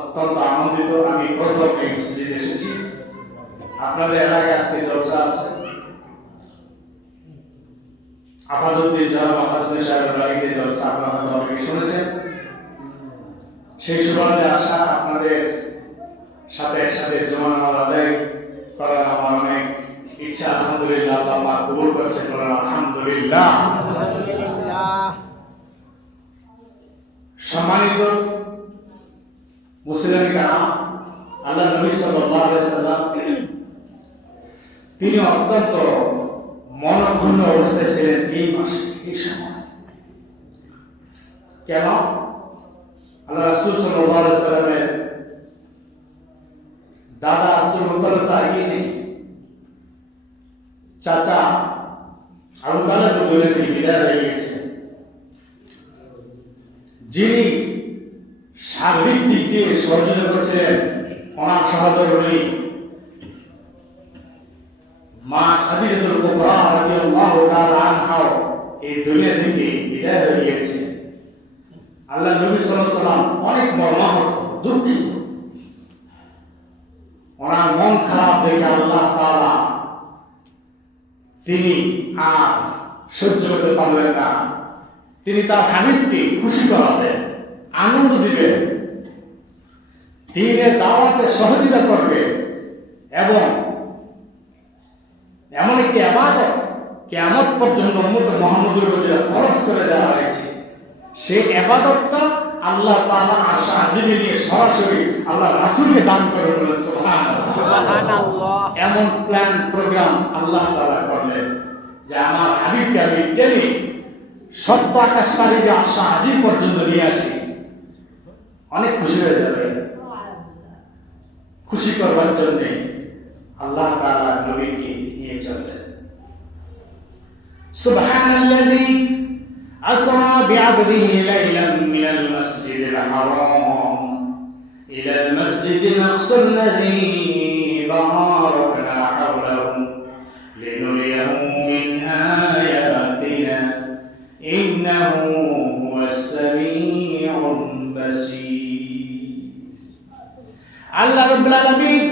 অত্যন্ত আনন্দিত। আমি প্রথম এই মসজিদে এসেছি। আপনাদের এলাকায় আজকে জলসা আছে। আফাজউদ্দিন জনাব আফাজউদ্দিন সাহেবের বাড়িতে জলসা আপনারা হয়তো অনেকে শুনেছেন। সেই সুবাদে আসা, আপনাদের সাথে একসাথে জমা নামাজ আদায় করার আমার অনেক ইচ্ছা। আলহামদুলিল্লাহ, আল্লাহ পাক কবুল করেছেন। আলহামদুলিল্লাহ। সম্মানিত মুসলিম কারাম, আল্লাহ নবী সাল্লাল্লাহু আলাইহি সাল্লাম তিনি অত্যন্ত মনক্ষুণ্ণ অবস্থায় ছিলেন এই মাসে, এই সময়। কেন? আল্লাহ রাসূল সাল্লাল্লাহু আলাইহি সাল্লামের দাদা আব্দুল মুত্তালিব তো আগে নেই, চাচা আবু তালেব দুনিয়া থেকে বিদায় হয়ে গেছে। যিনি সার্বিক দিক দিয়ে সহযোগিতা করছিলেন ওনার সহধর্মিণী মা খাদিজাতুল কুবরা রাদিয়াল্লাহু তাআলা আনহা এই দুনিয়া থেকে বিদায় হয়ে গিয়েছে। আল্লাহ নবী সাল্লাল্লাহু আলাইহি ওয়াসাল্লাম অনেক মর্মাহত, দুঃখিত। ওনার মন খারাপ দেখে আল্লাহ তাআলা তিনি আর সহ্য করতে পারলেন না। তিনি তার হাবিবকে খুশি করাবেন, আনন্দ দিবেন, দ্বীনের দাওয়াতে সহযোগিতা করবেন এবং এমন একটি ইবাদত কিয়ামত পর্যন্ত উম্মত মুহাম্মদের উপর ফরজ করে দেওয়া হয়েছে। সেই ইবাদতটা আল্লাহ তাআলা আশা আজিমে নিয়ে সরাসরি আল্লাহ রাসূলকে দান করে বলেন সুবহানাল্লাহ। এমন প্ল্যান প্রোগ্রাম আল্লাহ তাআলা করলেন যে আমার হাবিবকে আমি টেনে সত্য আকাশকারীকে আশা আজিম পর্যন্ত নিয়ে আসি। অনেক খুশি হয়ে যাবে। খুশি করবার জন্য আল্লাহ তাআলা নবীকে নিয়ে চললেন। সুবহানাল্লাযী আসরা বিআবদিহি লাইলাম মিনাল মাসজিদিল হারাম ইলাল মাসজিদিল আকসাল্লাযী বারাকনা হাওলাহু লিনুরিয়াহু মিন আয়াতিনা ইন্নাহু হুয়াস সামিউল বাসীর। আল্লাহ রাব্বুল আলামিন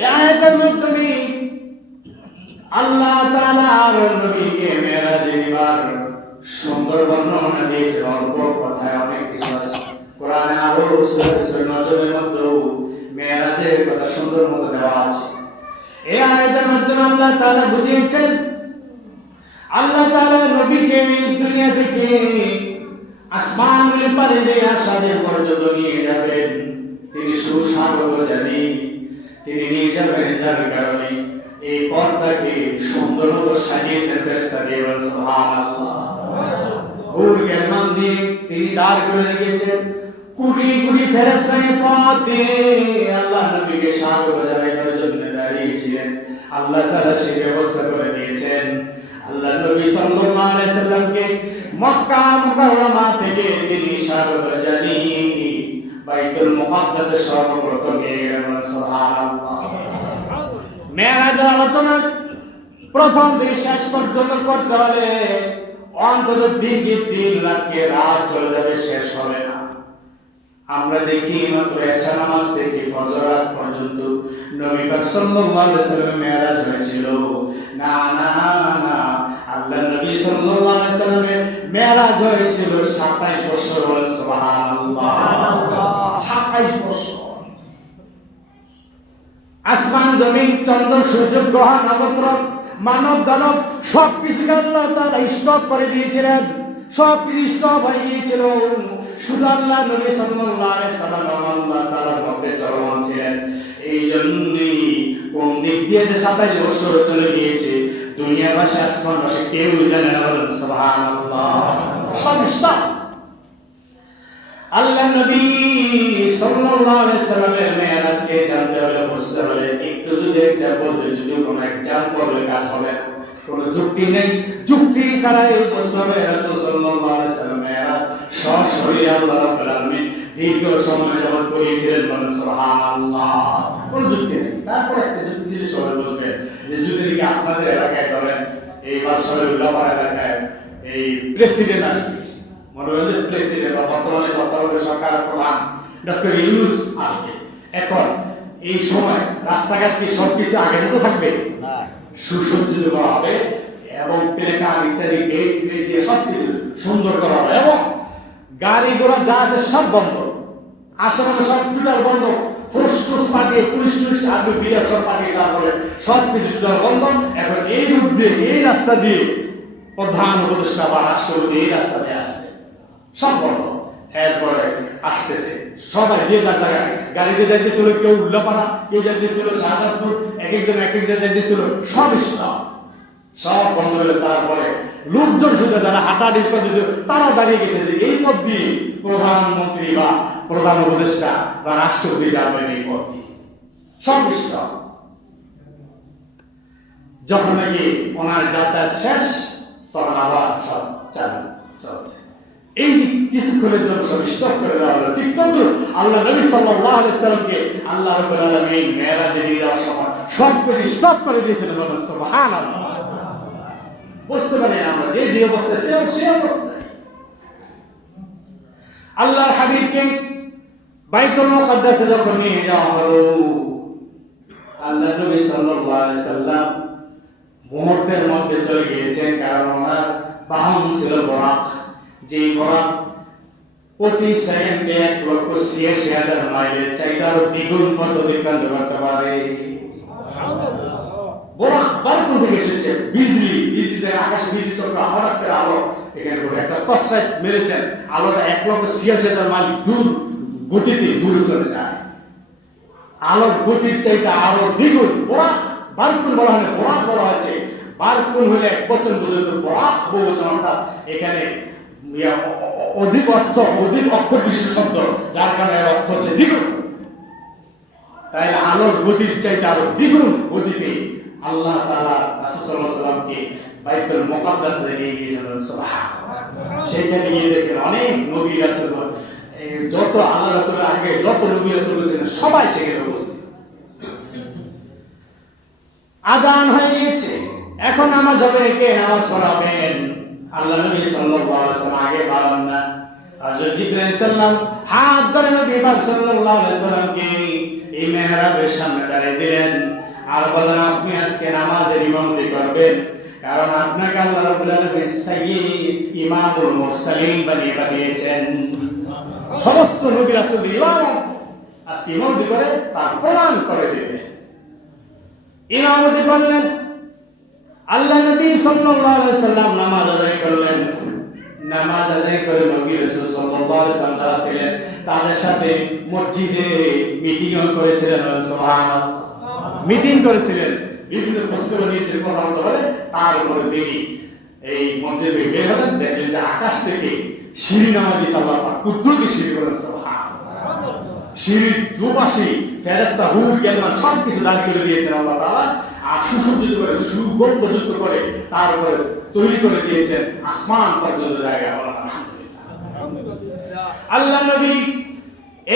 এই আয়াতের মাধ্যমে আল্লাহ তাআলা আর নবীকে মেরাজে নিবার সুন্দর বর্ণনা দিয়েছেন। অল্প কথায় অনেক কিছু আছে কোরআনে, আরো সূরা নজমের মধ্যেও মেরাজের কথা সুন্দর মতো দেওয়া আছে। এই আয়াতের মাধ্যমে আল্লাহ তাআলা বুঝিয়েছেন আল্লাহ তাআলা নবীকে দুনিয়া থেকে আসমানের পারে দিয়ে আসাদের পর্যন্ত নিয়ে যাবেন। তিনি সুস্বাগত জানি তিনি নিয়ে যাবেন, যার কারণে এই পথটাকে সুন্দর মতো সাজিয়েছেন ফেরেশতা দিয়ে। সুবহানাল্লাহ। হুর গেলমান দিয়ে তিনি দাঁড় করে রেখেছেন। কোটি কোটি ফেরেশতার পথ দিয়ে আল্লাহ নবীকে স্বাগত জানানোর জন্য দাঁড়িয়েছিলেন। আল্লাহ তাআলা সেই ব্যবস্থা করে দিয়েছেন। আল্লাহ নবী সাল্লাল্লাহু আলাইহি সাল্লামকে মক্কা মুকাররমা থেকে তিনি স্বাগত জানিয়ে বাইতুল মুকাদ্দাসে সর্বপ্রথম নিয়ে গেলেন। সুবহানাল্লাহ। মেরাজের আলোচনা প্রথম থেকে শেষ পর্যন্ত করতে হলে অন্তত 3 রাতকে রাত চলে যাবে, শেষ হবে না। আমরা দেখি মাত্র এশা নামাজ থেকে ফজর রাত পর্যন্ত নবী পাক সাল্লাল্লাহু আলাইহি ওয়াসাল্লামের মেরাজ হয়েছিল। না না না, আল্লাহ নবী সাল্লাল্লাহু আলাইহি ওয়াসাল্লামের মেরাজ হয়েছিল 27 বছর। সুবহানাল্লাহ। 27 বছর। আসমান জমিন চন্দ্র সূর্য গ্রহ নক্ষত্র মানব দানব সবকিছুকে আল্লাহ তাআলা স্টপ করে দিয়েছিলেন। সব স্টপ হয়ে গিয়েছিল। শুধু আল্লাহ নবী সাল্লাল্লাহু আলাইহি সাল্লাম আল্লাহ তাআলার মধ্যে চলমান ছিলেন। এই জন্যই কোন দিক দিয়ে যে 27 বছর চলে গিয়েছে দুনিয়াবাসী আসমানবাসী কেউ জানে না। বলেন সুবহানাল্লাহ। সব স্টপ। আল্লাহ নবী সাল্লাল্লাহু আলাইহি সাল্লামের মেরাজকে জানতে হলে বুঝতে হলে একটু যদি এক্সাম্পল দিই, যদি কোনো এক্সাম্পল কাজ হবে, কোনো যুক্তি নেই, যুক্তি ছাড়াই বুঝতে হবে রাসূল সাল্লাল্লাহু আলাইহি সাল্লাম মেরাজ সরাসরি আল্লাহ রাব্বুল আলামিন দীর্ঘ সময় যাবত করিয়েছিলেন। বলেন সুবহানাল্লাহ। কোনো যুক্তি নেই। তারপর একটা যুক্তি দিলে সবাই বুঝবে যে যদি কি আপনাদের এলাকায় ধরেন এই বাদশাহুল্লাহ এলাকায় এই প্রেসিডেন্ট আসবে, মনে হয় যে প্রেসিডেন্ট বা বর্তমানে সরকার প্রধান ডক্টর ইউনূস আসবে। এখন এই সময় রাস্তাঘাট কি সবকিছু আগের মতো থাকবে? সুসজ্জিত করা হবে এবং প্লেকার ইত্যাদি গেট দিয়ে সবকিছু সুন্দর করা হবে এবং গাড়ি ঘোড়া যা আছে সব বন্ধ, আশেপাশে সব টোটাল বন্ধ, ফোর্স পাঠিয়ে পুলিশ আর্মি বিডিআর সব পাঠিয়ে তারপরে সব কিছু টোটাল বন্ধ। এখন এই রুট দিয়ে এই রাস্তা দিয়ে প্রধান উপদেষ্টা বা রাষ্ট্রপতি এই রাস্তা দিয়ে আসবে, সব বন্ধ। এরপরে আসতেছে সবাই যে যার জায়গায় গাড়িতে যাইতেছিল, কেউ উল্লাপাড়া, কেউ যাইতেছিল শাহজাদপুর, এক একজন যাইতেছিল, সব স্টপ, সব বন্ধ হলো। তারপরে লোকজন শুধু যারা হাঁটাহাঁটি করতেছিল তারা দাঁড়িয়ে গেছে যে এই পথ দিয়ে প্রধানমন্ত্রী বা প্রধান উপদেষ্টা বা রাষ্ট্রপতি যাবেন এই পথ দিয়ে, সব স্টপ। যখন নাকি ওনার যাতায়াত শেষ তখন আবার সব চালু চলছে। এই কিছুক্ষণের জন্য সব স্টপ করে দেওয়া হলো। ঠিক তদ্রু আল্লাহ নবী সাল্লাল্লাহু আলাইহি ওয়াসাল্লামকে আল্লাহ রাব্বুল আলামিন মেরাজে নিয়ে যাওয়ার সময় সব কিছু স্টপ করে দিয়েছিলেন। সুবহানাল্লাহ। বুঝতে পারি আমরা যে অবস্থায় সে অবস্থায় আল্লাহর হাবিবকে বাইতুল মুকাদ্দাসে যখন নিয়ে যাওয়া হলো, আল্লাহ নবী সাল্লাল্লাহু আলাইহি ওয়াসাল্লাম মুহূর্তের মধ্যে চলে গিয়েছেন, কারণ ওনার বাহন ছিল বরাক, যে বরাক প্রতি সেকেন্ডে 1,86,000 মাইলের চাইতে আরো দ্বিগুণ পথ অতিক্রান্ত করতে পারে। বরাক বারকুন থেকে এসেছে, বিজলি থেকে আকাশে বিজলি চক্র হঠাৎ করে আলো এখানে একটা তসলাইট মেরেছেন, আলোটা 1,86,000 মাইল দূর গতিতে দূরে চলে যায়। আলোর গতির চাইতে আরো দ্বিগুণ বরাক, বারকুন বলা হয়, বরাক বলা হয়েছে। বারকুন হলে এক বচন পর্যন্ত, বরাক বহুবচন, অর্থাৎ এখানে অধিক অর্থ, অধিক অক্ষর বিশিষ্ট শব্দ, যার কারণে অর্থ হচ্ছে দ্বিগুণ। তাই আলোর গতির চাইতে আরো দ্বিগুণ গতিতে আল্লাহ তাআলা রাসূল সাল্লাল্লাহু আলাইহি ওয়াসাল্লামকে বাইতুল মুকাদ্দাসে নিয়ে গিয়েছিলেন। সুবহানাল্লাহ। সেখানে গিয়ে দেখেন অনেক নবী রাসূল, যত আল্লাহ রাসূলের আগে যত নবী রাসূল ছিলেন সবাই সেখানে উপস্থিত। আজান হয়ে গিয়েছে, এখন নামাজ হবে, কে নামাজ পড়াবেন? আল্লাহ নবী সাল্লাল্লাহু আলাইহি ওয়াসাল্লাম আগে বাড়ান না। হযরত জিবরাইল সাল্লাম হাত ধরে নবী পাক সাল্লাল্লাহু আলাইহি ওয়াসাল্লামকে এই মেহরাবের সামনে দাঁড়িয়ে দিলেন আর বললেন, আপনি আজকে নামাজের ইমামতি করবেন, কারণ আপনাকে আল্লাহ রাব্বুল আলামিন সাইয়্যিদ ইমামুল মুরসালিন বানিয়ে পাঠিয়েছেন। সমস্ত নবী রাসূল ইমাম আজকে ইমামতি করে তার প্রমাণ করে দিবেন। ইমামতি করলেন, আল্লাহ নবী সাল্লাল্লাহু আলাইহি ওয়াসাল্লাম নামাজ আদায় করলেন। নামাজ আদায় করে নবী রাসূল সাল্লাল্লাহু আলাইহি ওয়াসাল্লাম যারা ছিলেন তাদের সাথে মসজিদে মিটিংও করেছিলেন। সুবহানাল্লাহ। মিটিং করেছিলেন, বিভিন্ন প্রশ্ন নিয়েছিলেন, কথা বলতে বলে। তার উপরে দেখি এই মসজিদে বের হলেন, দেখলেন যে আকাশ থেকে সিঁড়ি নামা দিয়ে আল্লাহ পাক কুদরতি সিঁড়ি করেন। সুবহানাল্লাহ। সিঁড়ির দুপাশে ফেরেশতা হুর জ্ঞান সব কিছু দান করে দিয়েছেন আল্লাহ তাআলা, আর সুসজ্জিত করে সুগন্ধযুক্ত করে তার উপরে তৈরি করে দিয়েছেন আসমান পর্যন্ত জায়গা। আলহামদুলিল্লাহ। আল্লাহ নবী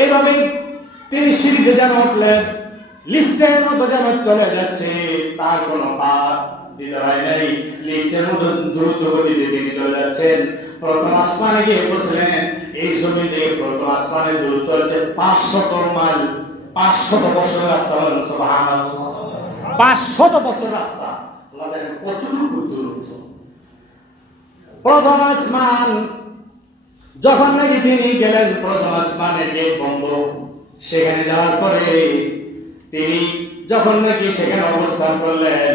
এইভাবে তিনি সিঁড়িতে যেন উঠলেন, লিফটের মতো যেন চলে যাচ্ছে, তার কোনো পা দিতে হয় নাই, লিফটের মতো দ্রুত গতিতে তিনি চলে যাচ্ছেন। প্রথম আসমানে গিয়ে বসলেন। এই জমি থেকে প্রথম আসমানের দূরত্ব হচ্ছে 500 মাইল, 500 বছর রাস্তা। সুবহানাল্লাহ। 500 বছর রাস্তা। আল্লাহ দেখেন কতটুকু দূরত্ব। প্রথম আসমান যখন নাকি তিনি গেলেন, প্রথম আসমানের গেট বন্ধ। সেখানে যাওয়ার পরে তিনি যখন নাকি সেখানে অবস্থান করলেন,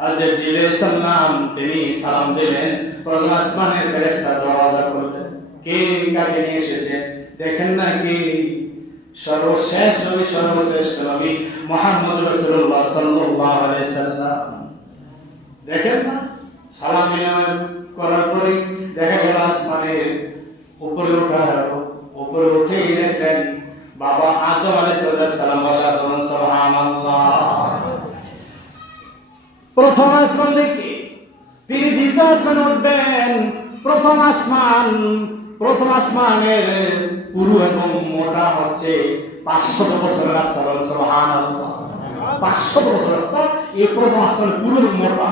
হযরত জিবরাইল সাল্লাম তিনি সালাম দিলেন, প্রথম আসমানের ফেরেশতা দরজা খুললেন। কে কাকে নিয়ে এসেছে দেখেন না, কি সর্বশেষ নবী, সর্বশ্রেষ্ঠ নবী মুহাম্মদ রাসূলুল্লাহ সাল্লাল্লাহু আলাইহি সাল্লাম। দেখেন না, সালাম করার পরে দেখা গেল আসমানের উপরে উঠেই দেখলেন বাবা আদম আলাইহিস সালাম বসা আছেন। সুবহানাল্লাহ। প্রথম আসমান থেকে তিনি দ্বিতীয় আসমানে উঠবেন। প্রথম আসমানের পুরু এবং মোটা হচ্ছে 500 বছরের রাস্তা। সুবহানাল্লাহ। 500 বছর রাস্তা, এই প্রথম আসমান পুরু মোটা।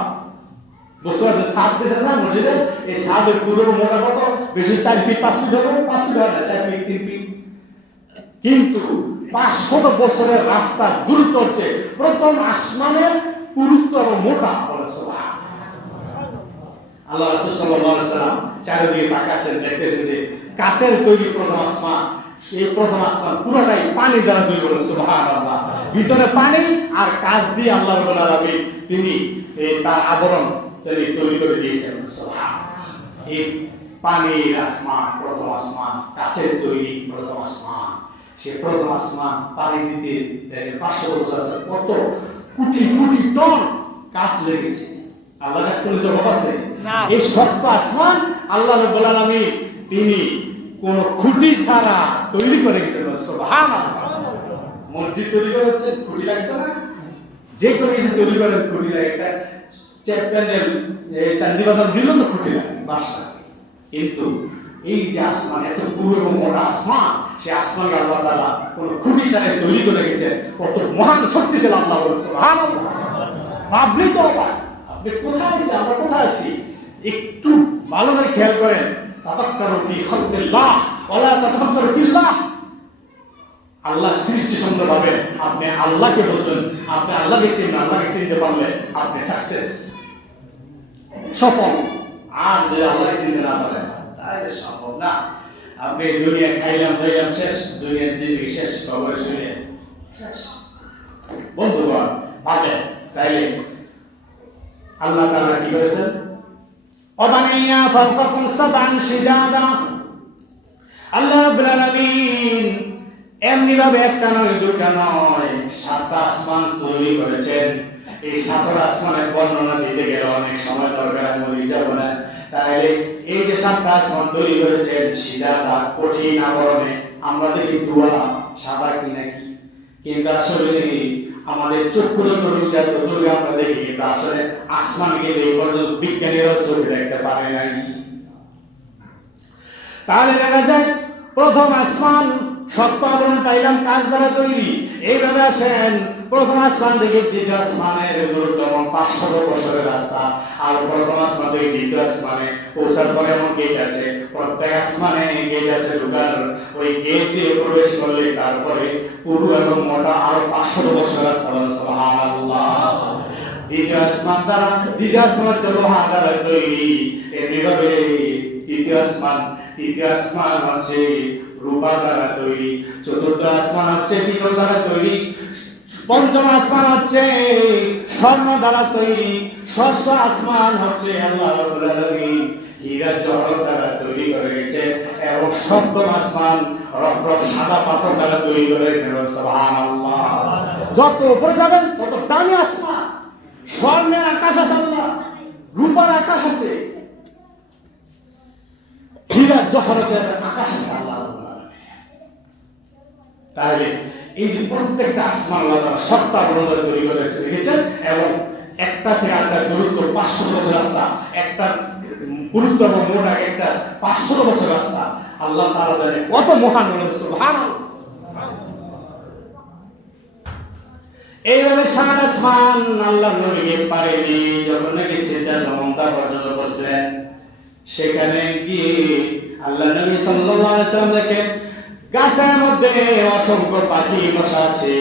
বুঝতে পারছেন? সাত দিয়েছেন না মসজিদের, এই সাদের পুরো মোটা কত? বেশি 4 ফিট 5 ফিট হবে, 5 ফিট হবে না, 4 ফিট 3 ফিট। কিন্তু 500 বছরের রাস্তার দূরত্ব হচ্ছে প্রথম আসমানের পুরুত্ব এবং মোটা। বলে সুবহানাল্লাহ। আল্লাহ রাসূল সাল্লাল্লাহু আলাইহি ওয়াসাল্লাম চারিদিকে তাকাচ্ছেন, দেখতেছেন যে কাচের তৈরি প্রথম আসমান, সেই প্রথম আসমান পুরোটাই পানি দ্বারা তৈরি। বলে সুবহানাল্লাহ। ভিতরে পানি আর কাচ দিয়ে আল্লাহ রাব্বুল আলামিন তিনি তার আবরণ তিনি তৈরি করে দিয়েছেন। সুবহানাল্লাহ। এই পানির আসমান প্রথম আসমান, কাচের তৈরি প্রথম আসমান, সে প্রথম আসমান পানি দিতে দেখেন 500 বছর আছে, কত কোটি কোটি টন কাচ লেগেছে। আল্লাহ কাছে কোনো জবাব আছে? এই শক্ত আসমান আল্লাহ রাব্বুল আলামিন তিনি কোন খুঁটি ছাড়া তৈরি করে গেছেন। সুবহানাল্লাহ। মসজিদ তৈরি করা হচ্ছে, খুঁটি লাগছে না? যে কোনো কিছু তৈরি করেন খুঁটি লাগে। একটা চ্যাপ্টারের চান্দিবাদন দিল তো খুঁটি লাগে, বাসা। কিন্তু এই যে আসমান এত পুরো এবং মোটা আসমান, সেই আসমান আল্লাহ তাআলা কোন খুঁটি ছাড়া তৈরি করে গেছেন। কত মহান শক্তিশালী আল্লাহ। বলে সুবহানাল্লাহ। ভাবলি তো অবাক, আপনি কোথায় আছি, আমরা কোথায় আছি? একটু ভালো করে খেয়াল করেন। তাফাক্কারু ফি খালকিল্লাহ ওয়ালা তাতাফাক্কারু ফিল্লাহ। আল্লাহ সৃষ্টি সুন্দর ভাবে আপনি আল্লাহকে বুঝবেন, আপনি আল্লাহকে চিনবেন, আল্লাহকে চিনতে পারলে আপনি সাকসেস, সফল। আর যদি আল্লাহকে চিনতে না পারেন তাহলে সম্ভব না। আপনি দুনিয়া খাইলাম খাইলাম শেষ, দুনিয়ার জিন্দগি শেষ, কবরে শুয়ে শেষ। বন্ধুগণ ভাবেন, তাইলে আল্লাহ তাআলা কি করেছেন? ওয়াবানাইনা ফাওকাকুম সাবআন শিদাদা। আল্লাহ রাব্বুল আলামিন এমনি ভাবে একটা নয়, দুটা নয়, 7টা আসমান তৈরি করেছেন। এই 7টা আসমানের বর্ণনা দিতে গেলে অনেক সময় দরকার, আমি বলি যাব না। তাহলে এই যে 7টা আসমান তৈরি করেছেন শিদাদা, কঠিন আবরণে। আমরা দেখি ধোয়া সাদা কি নাকি, কিন্তু আসলে আমাদের চক্ষুর যতটুকু আমরা দেখি, কিন্তু আসলে আসমানকে এই পর্যন্ত বিজ্ঞানীরাও চোখে দেখতে পারে নাই। তাহলে দেখা যায় প্রথম আসমান শক্ত আবরণ পাইলাম, কাঁচ দ্বারা তৈরি। এইভাবে আসেন প্রথম আসমান থেকে দ্বিতীয় আসমানের দূরত্ব 500 বছরের রাস্তা। আর প্রথম আসমান থেকে দ্বিতীয় আসমানে পৌঁছার পরে এমন গেট আছে, প্রত্যেক আসমানে গেট আছে ঢোকার। ওই গেট দিয়ে প্রবেশ করলে তারপরে পুরু এবং মোটা আরো 500 বছর রাস্তা। সুবহানাল্লাহ। দ্বিতীয় আসমান হচ্ছে লোহা দ্বারা তৈরি। এমনিভাবে তৃতীয় আসমান হচ্ছে রূপা দ্বারা তৈরি। চতুর্থ আসমান হচ্ছে পিতল দ্বারা তৈরি। পঞ্চম আসমান হচ্ছে স্বর্ণ দ্বারা তৈরি। ষষ্ঠ আসমান হচ্ছে আল্লাহ রাব্বুল আলামিন হীরা জহরত দ্বারা তৈরি করে গেছেন। এবং সপ্তম আসমান রত্ন সাদা পাথর দ্বারা তৈরি করেছেন। সুবহানাল্লাহ। যত উপরে যাবেন তত দামি আসমান। স্বর্ণের আকাশ আছে, আল্লাহ রূপার আকাশ আছে, হীরা জহরতের আকাশ আছে আল্লাহ। তাহলে এই যে প্রত্যেকটা আসমান আল্লাহ সত্তা বলে তৈরি করে রেখেছেন। এবং একটা থেকে আরেকটা দূরত্ব 500 বছর রাস্তা, একটা পুরুত্ব এবং মোটা একটা 500 বছর রাস্তা। আল্লাহ তাআলা জানেন কত মহান। বলেন সুবহানাল্লাহ। এইভাবে সাত আসমান আল্লাহ নবীকে পারেনি। যখন নাকি সিদরাতুল মুনতাহা পর্যন্ত পৌঁছলেন, সেখানে গিয়ে আল্লাহ নবী সাল্লাল্লাহু আলাইহি ওয়াসাল্লাম দেখেন গাছের মধ্যে অসংখ্য পাখি বসা আছে।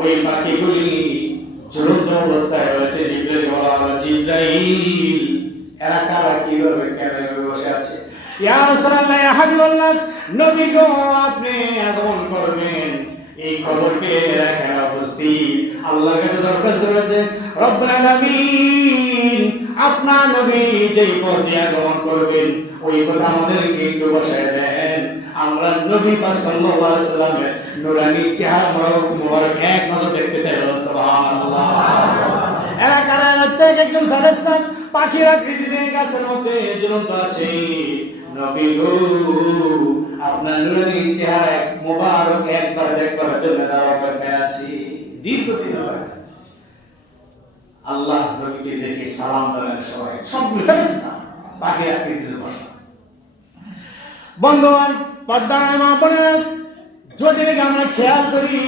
ওই পাখিগুলি ঝুলন্ত অবস্থায় রয়েছে। জিবরাইল বলা হলো, জিবরাইল এরা কারা, কিভাবে কেমনে বসে আছে? ইয়া রাসূলুল্লাহ, ইয়া হাবিবাল্লাহ, নবী গো আপনি আগমন করবেন, এই খবর পেয়ে রাখেন উপস্থিত। আল্লাহর কাছে দরখাস্ত করেছে, রব্বুল আলামিন আপনার নবী যেই পথ দিয়ে আগমন করবেন ওই পথে আমাদেরকে একটু বসায় দেন। আমরা নবী পাক সাল্লাল্লাহু আলাইহি ওয়াসাল্লামের নূরানি চেহারা মোবারক এক নজর দেখতে চাই। সুবহানাল্লাহ। এরা কারা হচ্ছে? একজন ফেরেশতা পাখির আকৃতিতে গাছের মধ্যে ঝুলন্ত আছে। নবী গো আপনার নূরানি চেহারা মোবারক একবার দেখবার জন্য অপেক্ষায় আছি, দীর্ঘদিন অপেক্ষা আছি। আল্লাহ নবীকে দেখে সালাম দিলেন সবাই, সবগুলো ফেরেশতা পাখির আকৃতিতে বসা। বন্ধুগণ, পর্দার মা বোনেরা, যদি আমরা খেয়াল করি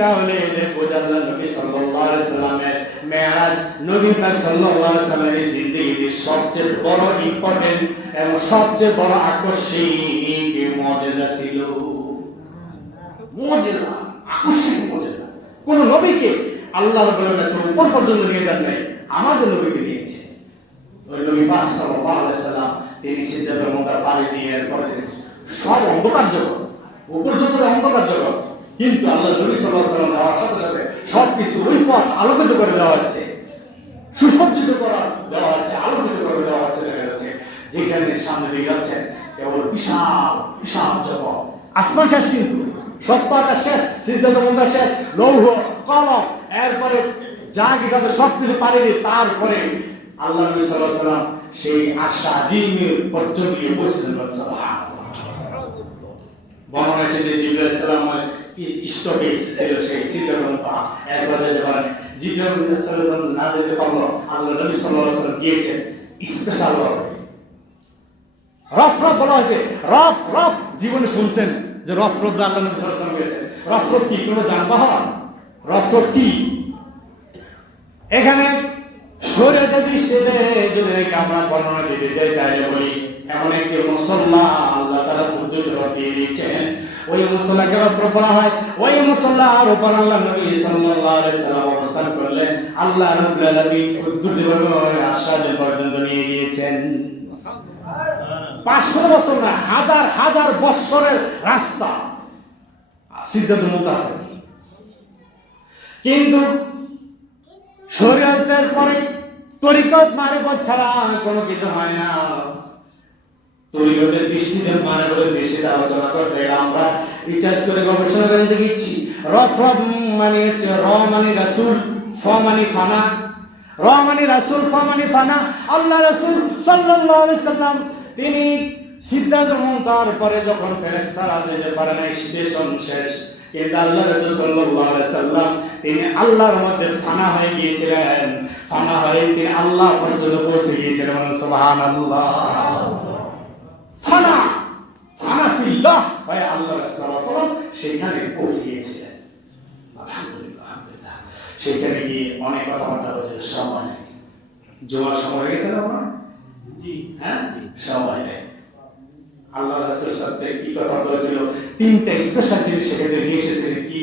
তাহলে দেখব যে আল্লাহ নবী সাল্লাল্লাহু আলাইহি ওয়াসাল্লামের মেরাজ, নবী পাক সাল্লাল্লাহু আলাইহি ওয়াসাল্লামের জিন্দেগির সবচেয়ে বড় ইম্পর্টেন্ট এবং সবচেয়ে বড় আকস্মিক মুজিজা ছিল। মুজিজা, আকস্মিক মুজিজা। কোন নবীকে আল্লাহ রাব্বুল আলামিন উপর পর্যন্ত নিয়ে যান নাই, আমাদের নবীকে নিয়েছে। ওই নবী পাক সাল্লাল্লাহু আলাইহি সাল্লাম তিনি সিদরাতুল মুনতাহা পাড়ি দিয়ে এরপরে সব অন্ধকার জগৎ, উপর যত অন্ধকার জগৎ, কিন্তু আল্লাহ নবী সাল্লাল্লাহু আলাইহি সাল্লাম যাওয়ার সাথে সাথে সবকিছু ওই পথ আলোকিত করে দেওয়া হচ্ছে, সুসজ্জিত করা দেওয়া হচ্ছে, আলোকিত করে দেওয়া হচ্ছে। দেখা যাচ্ছে যেখানে সামনে দিয়ে যাচ্ছে কেবল বিশাল বিশাল জগৎ, আসমান শেষ, কিন্তু সত্য আকাশ শেষ, সিদরাতুল মুনতাহা শেষ, লৌহ কলম, এরপরে যা কিছু আছে সবকিছু পাড়ি দিয়ে তারপরে আল্লাহ নবী সাল্লাল্লাহু আলাইহি সাল্লাম সেই আশা আজিমের পর্যন্ত গিয়ে পৌঁছলেন। সুবহানাল্লাহ। বর্ণনা আছে যে জিবরাইল আলাইহিস সালামের স্টপেজ ছিল সেই সিদরাতুল মুনতাহা, একবার যেতে পারেন। জিবরাইল আলাইহিস সালাম না যেতে পারলো, আল্লাহ নবী সাল্লাল্লাহু আলাইহি সাল্লাম গিয়েছেন স্পেশাল ভাবে। রফ বলা হয়েছে, রফ জীবনে শুনছেন যে রফ আল্লাহ নবী সাল্লাল্লাহু আলাইহি সাল্লাম গিয়েছেন। রফ কি কোনো যানবাহন? রফ কি? এখানে শরীয়তের দৃষ্টিতে যদি আমরা বর্ণনা দিতে চাই তাহলে বলি এমন একটি মুসল্লা আল্লাহ তাআলা পদ্ধতি দিয়ে দিয়েছেন, ওই মুসল্লাকে রফ বলা হয়। ওই মুসল্লার উপর আল্লাহ নবী সাল্লাল্লাহু আলাইহি সাল্লাম অবস্থান করলেন, আল্লাহ রাব্বুল আলামিন পদ্ধতি আশা পর্যন্ত নিয়ে গিয়েছেন। 500 বছর না, হাজার হাজার বছরের রাস্তা সিদরাতুল মুনতাহা। কিন্তু শরীয়তের পরে তরিকত মারিফত ছাড়া কোনো কিছু হয় না। তরিকতের দৃষ্টিতে মারিফতের দৃষ্টিতে আলোচনা করতে আমরা রিসার্চ করে গবেষণা করে দেখেছি। রফ মানে হচ্ছে র মানে রাসূল, ফ মানে ফানা। র মানে রাসূল, ফ মানে ফানা। আল্লাহ রাসূল সাল্লাল্লাহু আলাইহি সাল্লাম তিনি সিদরাতুল মুনতাহার পরে যখন ফেরেশতারা যেতে পারে না, স্টেশন শেষ, কিন্তু আল্লাহ রাসূল সাল্লাল্লাহু আলাইহি সাল্লাম তিনি আল্লাহর মধ্যে ফানা হয়ে গিয়েছিলেন। ফানা হয়ে তিনি আল্লাহ পর্যন্ত পৌঁছে গিয়েছিলেন। সুবহানাল্লাহ। ফানা ফিল্লাহ হয় আল্লাহ রাসূল সাল্লাল্লাহু আলাইহি সাল্লাম সেখানে পৌঁছে গিয়েছিলেন। আলহামদুলিল্লাহ। সেখানে গিয়ে অনেক কথাবার্তা হয়েছে, সময় নেই। জুমার সময় হয়ে গেছে না আমরা? জি হ্যাঁ, সময় নেই। আল্লাহ রাসূলের সাথে কি কথা বলেছিল, 3টা স্পেশাল জিনিস সেখানে নিয়ে এসেছিলেন। কি